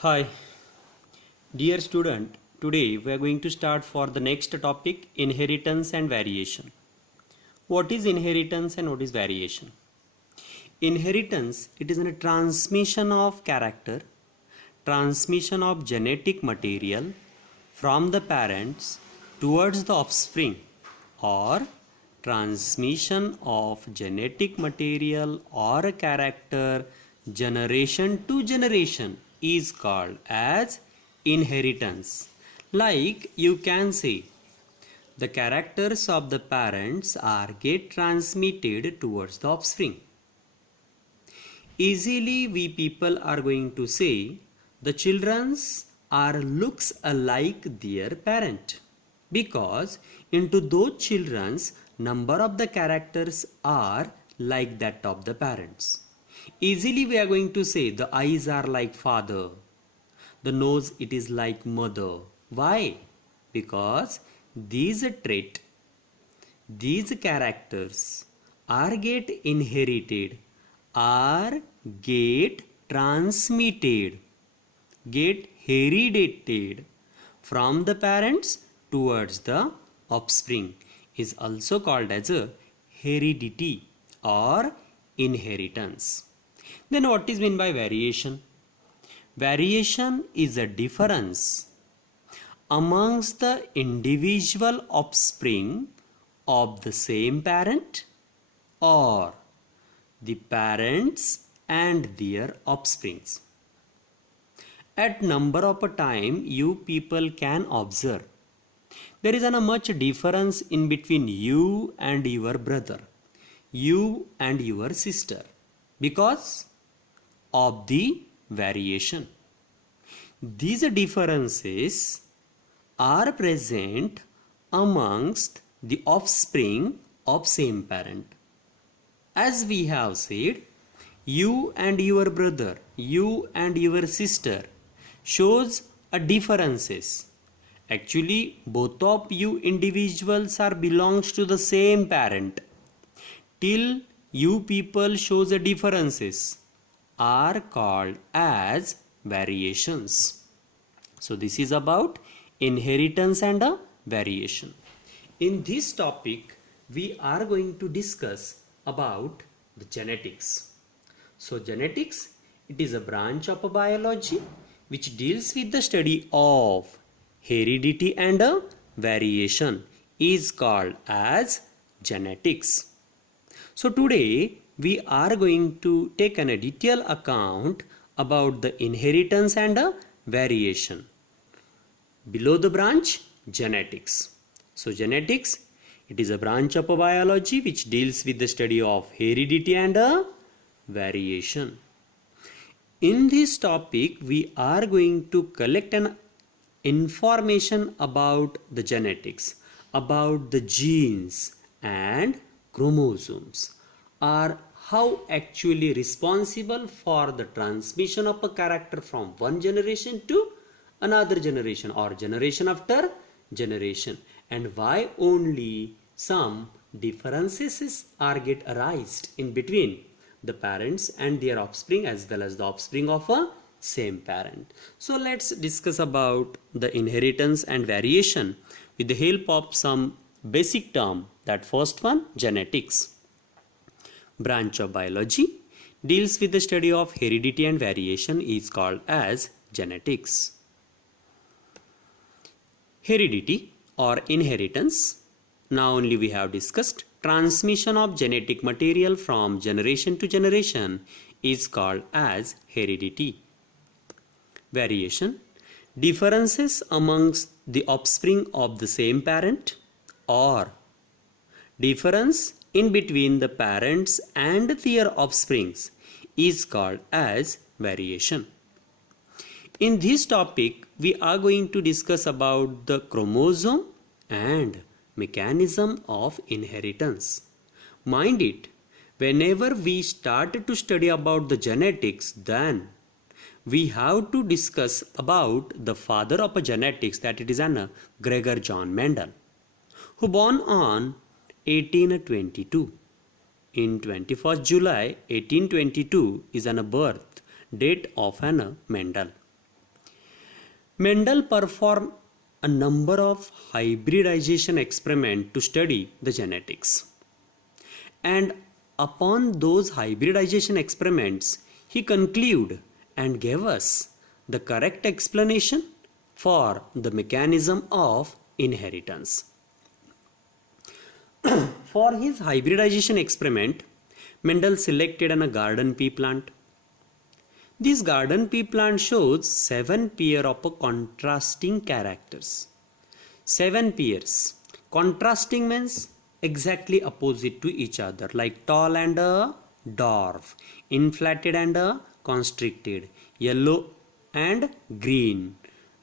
Hi, dear student. Today we are going to start for the next topic, inheritance and variation. What is inheritance and what is variation? Inheritance, it is a transmission of character, transmission of genetic material from the parents towards the offspring, or transmission of genetic material or a character generation to generation is called as inheritance. Like you can say, the characters of the parents are get transmitted towards the offspring. Easily we people are going to say the children's are looks alike their parent, because into those children's number of the characters are like that of the parents. Easily we are going to say the eyes are like father, the nose it is like mother. Why? Because these trait, these characters are get inherited, are get transmitted, get heredited from the parents towards the offspring, is also called as a heredity or inheritance. Then what is meant by variation? Variation is a difference amongst the individual offspring of the same parent or the parents and their offsprings. At number of a time you people can observe there is a much difference in between you and your brother, you and your sister, because of the variation. These differences are present amongst the offspring of same parent. As we have said, you and your brother, you and your sister shows a differences. Actually, both of you individuals are belongs to the same parent. Till you people shows a differences are called as variations. So this is about inheritance and a variation. In this topic, we are going to discuss about the genetics. So genetics, it is a branch of a biology which deals with the study of heredity and a variation, is called as genetics. So today we are going to take a detailed account about the inheritance and a variation. Below the branch, genetics. So genetics, it is a branch of a biology which deals with the study of heredity and a variation. In this topic, we are going to collect an information about the genetics, about the genes and chromosomes are how actually responsible for the transmission of a character from one generation to another generation or generation after generation, and why only some differences are get arised in between the parents and their offspring as well as the offspring of a same parent. So let's discuss about the inheritance and variation with the help of some basic term. That first one, genetics. Branch of biology deals with the study of heredity and variation, is called as genetics. Heredity or inheritance, now only we have discussed. Transmission of genetic material from generation to generation is called as heredity. Variation, differences amongst the offspring of the same parent or difference in between the parents and their offsprings is called as variation. In this topic, we are going to discuss about the chromosome and mechanism of inheritance. Mind it, whenever we start to study about the genetics, then we have to discuss about the father of a genetics, that it is an Gregor John Mendel, who born on 1822. In 21st July 1822 is an birth date of an Mendel. Mendel performed a number of hybridization experiments to study the genetics. And upon those hybridization experiments, he concluded and gave us the correct explanation for the mechanism of inheritance. For his hybridization experiment, Mendel selected a garden pea plant. This garden pea plant shows 7 pairs of contrasting characters. 7 pairs. Contrasting means exactly opposite to each other, like tall and dwarf, inflated and constricted, yellow and green,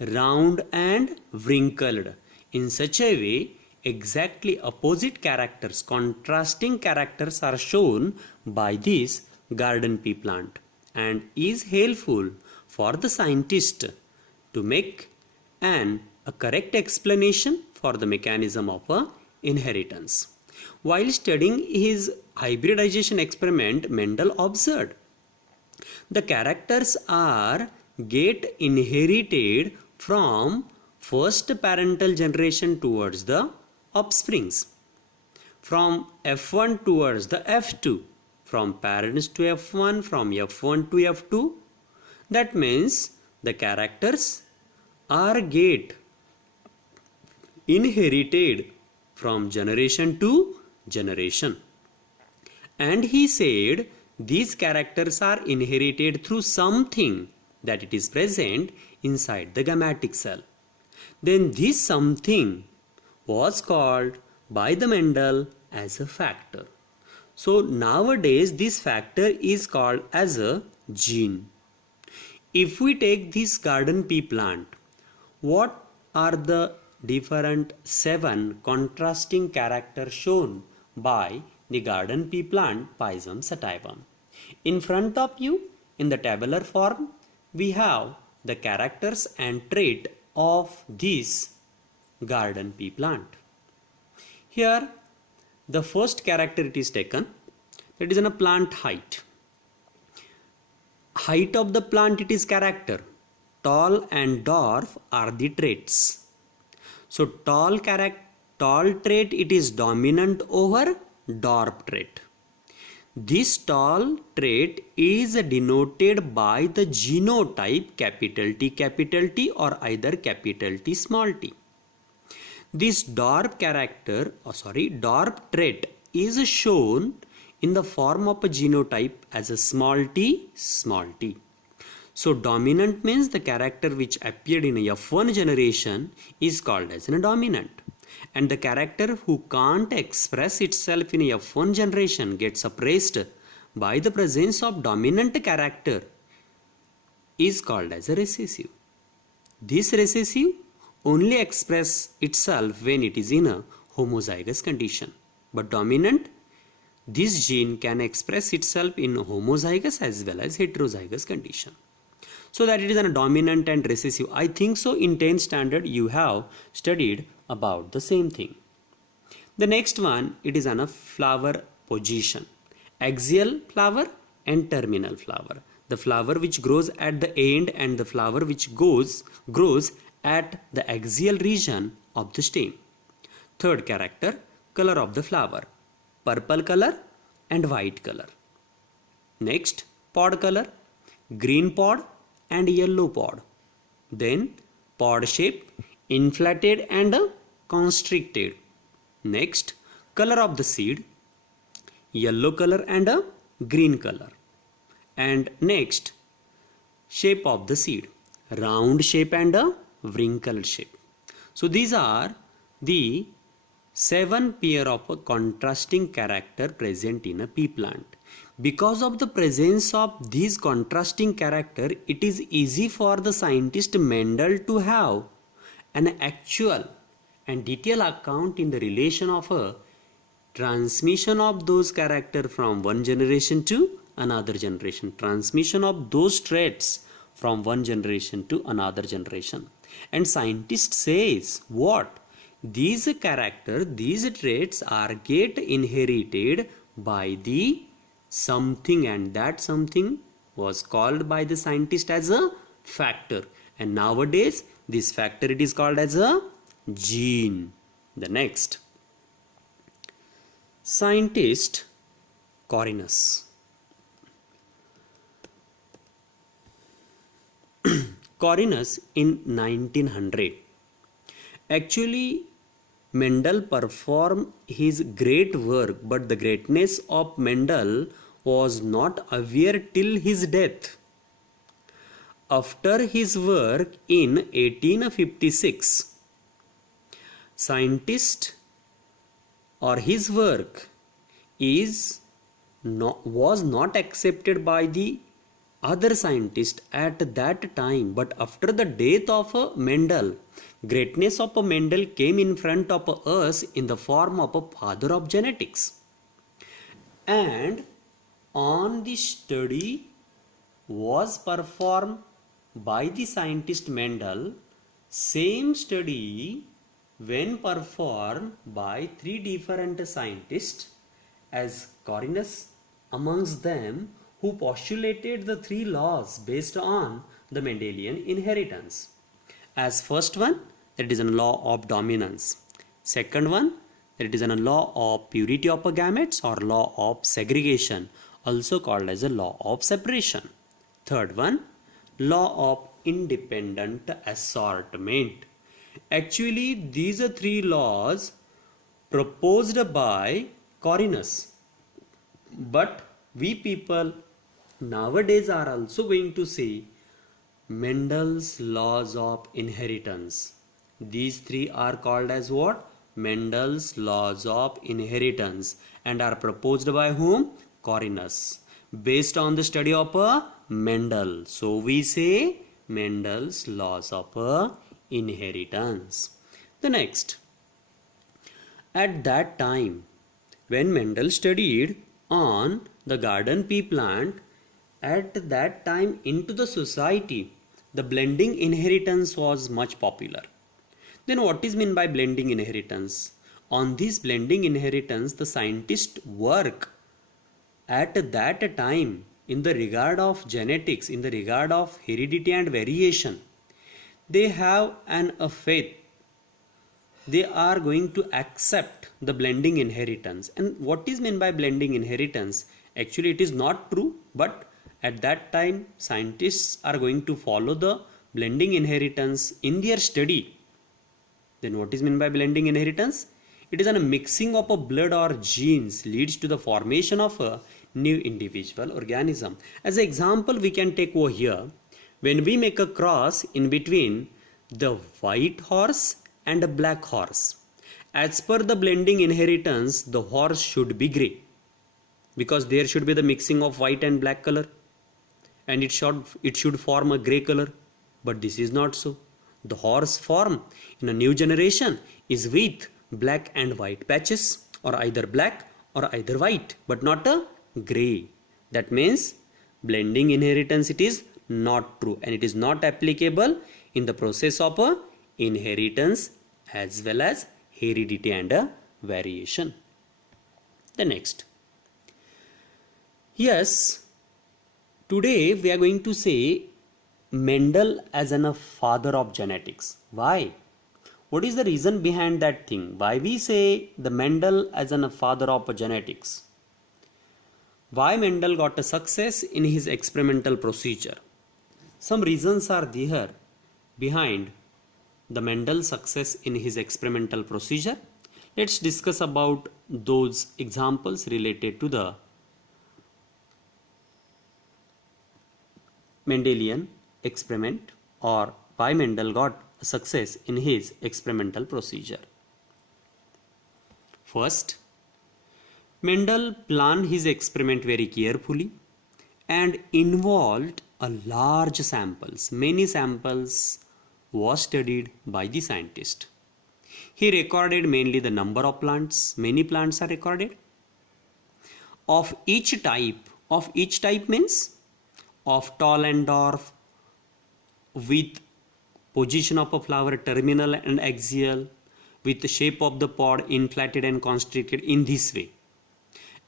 round and wrinkled. In such a way, exactly opposite characters, contrasting characters are shown by this garden pea plant and is helpful for the scientist to make a correct explanation for the mechanism of inheritance. While studying his hybridization experiment, Mendel observed the characters are get inherited from first parental generation towards the offsprings, from F1 towards the F2, from parents to F1, from F1 to F2. That means the characters are get inherited from generation to generation. And he said these characters are inherited through something that it is present inside the gametic cell. Then this something was called by the Mendel as a factor. So nowadays this factor is called as a gene. If we take this garden pea plant, what are the different 7 contrasting characters shown by the garden pea plant Pisum sativum? In front of you in the tabular form, we have the characters and trait of this garden pea plant. Here the first character it is taken, that is in a plant height. Height of the plant it is character. Tall and dwarf are the traits. So tall trait it is dominant over dwarf trait. This tall trait is denoted by the genotype capital T or either capital T small t. This dwarf trait is shown in the form of a genotype as a small t. So dominant means the character which appeared in a F1 generation is called as a dominant. And the character who can't express itself in a F1 generation gets suppressed by the presence of dominant character is called as a recessive. This recessive only express itself when it is in a homozygous condition. But dominant, this gene can express itself in homozygous as well as heterozygous condition. So that it is a dominant and recessive. I think so in 10th standard you have studied about the same thing. The next one, it is on a flower position. Axial flower and terminal flower. The flower which grows at the end and the flower which grows at the axial region of the stem. Third character, color of the flower. Purple color and white color. Next, pod color. Green pod and yellow pod. Then pod shape, inflated and constricted. Next, color of the seed, yellow color and a green color. And next, shape of the seed, round shape and a wrinkled shape. So these are the 7 pair of contrasting character present in a pea plant. Because of the presence of these contrasting character, it is easy for the scientist Mendel to have an actual and detailed account in the relation of a transmission of those character from one generation to another generation, transmission of those traits from one generation to another generation. And scientist says what? These character, these traits are get inherited by the something, and that something was called by the scientist as a factor, and nowadays this factor it is called as a gene. The next scientist Corvinus. Corvinus in 1900. Actually, Mendel performed his great work, but the greatness of Mendel was not aware till his death. After his work in 1856, scientist or his work was not accepted by the other scientists at that time, but after the death of Mendel, greatness of Mendel came in front of us in the form of a father of genetics. And on the study was performed by the scientist Mendel, same study when performed by three different scientists as Corvinus amongst them, who postulated the three laws based on the Mendelian inheritance. As first one, that is a law of dominance. Second one, that is a law of purity of gametes or law of segregation, also called as a law of separation. Third one, law of independent assortment. Actually, these are three laws proposed by Corvinus, but we people nowadays are also going to say Mendel's laws of inheritance. These three are called as what? Mendel's laws of inheritance, and are proposed by whom? Corvinus, based on the study of Mendel. So we say Mendel's laws of inheritance. The next, at that time when Mendel studied on the garden pea plant, at that time into the society the blending inheritance was much popular. Then what is meant by blending inheritance? On this blending inheritance, the scientists work at that time in the regard of genetics, in the regard of heredity and variation. They have a faith. They are going to accept the blending inheritance. And what is meant by blending inheritance? Actually, it is not true, but at that time scientists are going to follow the blending inheritance in their study. Then what is meant by blending inheritance? It is a mixing of a blood or genes leads to the formation of a new individual organism. As an example, we can take over here, when we make a cross in between the white horse and a black horse, as per the blending inheritance, the horse should be grey, because there should be the mixing of white and black color, and it should form a grey color. But this is not so. The horse form in a new generation is with black and white patches, or either black or either white, but not a grey. That means blending inheritance, it is not true, and it is not applicable in the process of a inheritance as well as heredity and a variation. The next, yes, today we are going to say Mendel as a father of genetics. Why? What is the reason behind that thing? Why we say the Mendel as a father of genetics? Why Mendel got a success in his experimental procedure? Some reasons are there behind the Mendel's success in his experimental procedure. Let's discuss about those examples related to the Mendelian experiment, or why Mendel got a success in his experimental procedure. First, Mendel planned his experiment very carefully and involved a large samples. Many samples was studied by the scientist. He recorded mainly the number of plants. Many plants are recorded. Of each type means of tall and dwarf, with position of a flower terminal and axial, with the shape of the pod inflated and constricted in this way,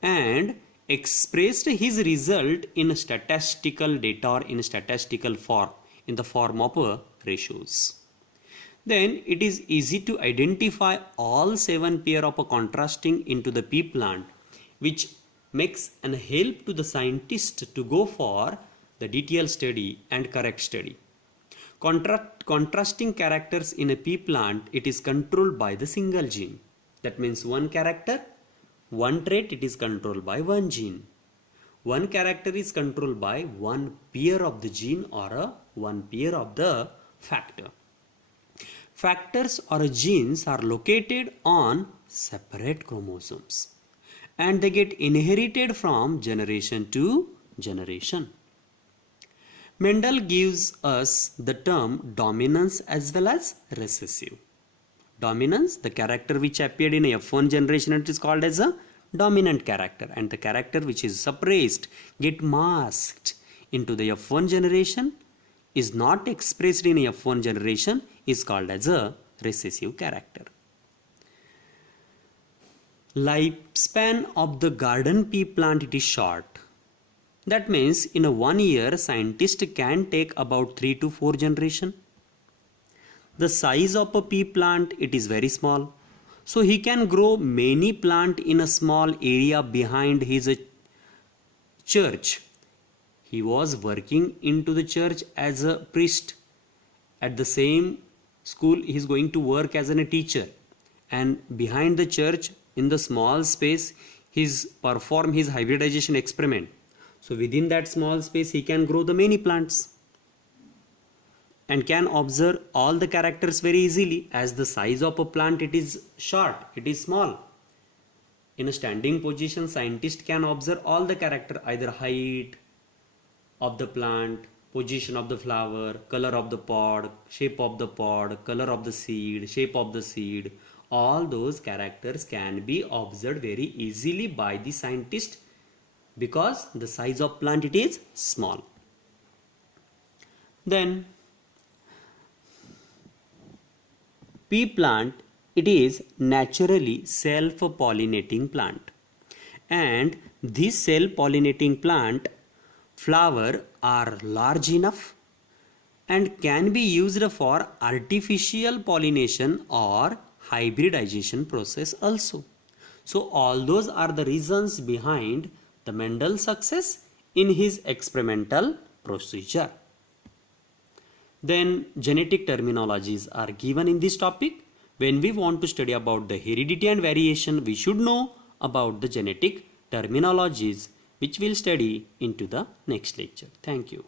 and expressed his result in statistical data or in statistical form in the form of ratios. Then it is easy to identify all 7 pair of contrasting into the pea plant, which makes an help to the scientist to go for the detailed study and correct study. Contrasting characters in a pea plant, it is controlled by the single gene. That means one character, one trait, it is controlled by one gene. One character is controlled by one pair of the gene or one pair of the factor. Factors or genes are located on separate chromosomes and they get inherited from generation to generation. Mendel gives us the term dominance as well as recessive. Dominance, the character which appeared in F1 generation, it is called as a dominant character, and the character which is suppressed, get masked into the F1 generation, is not expressed in F1 generation, is called as a recessive character. Lifespan of the garden pea plant, it is short. That means in a 1 year, scientist can take about 3 to 4 generation. The size of a pea plant, it is very small. So he can grow many plant in a small area behind his church. He was working into the church as a priest. At the same school, he is going to work as a teacher. And behind the church, in the small space, he perform his hybridization experiment. So within that small space, he can grow the many plants and can observe all the characters very easily, as the size of a plant, it is short, it is small. In a standing position, scientist can observe all the character, either height of the plant, position of the flower, color of the pod, shape of the pod, color of the seed, shape of the seed. All those characters can be observed very easily by the scientist because the size of plant, it is small. Then pea plant, it is naturally self-pollinating plant, and this self-pollinating plant flower are large enough and can be used for artificial pollination or hybridization process also. So all those are the reasons behind the Mendel's success in his experimental procedure. Then genetic terminologies are given in this topic. When we want to study about the heredity and variation, we should know about the genetic terminologies, which we'll study into the next lecture. Thank you.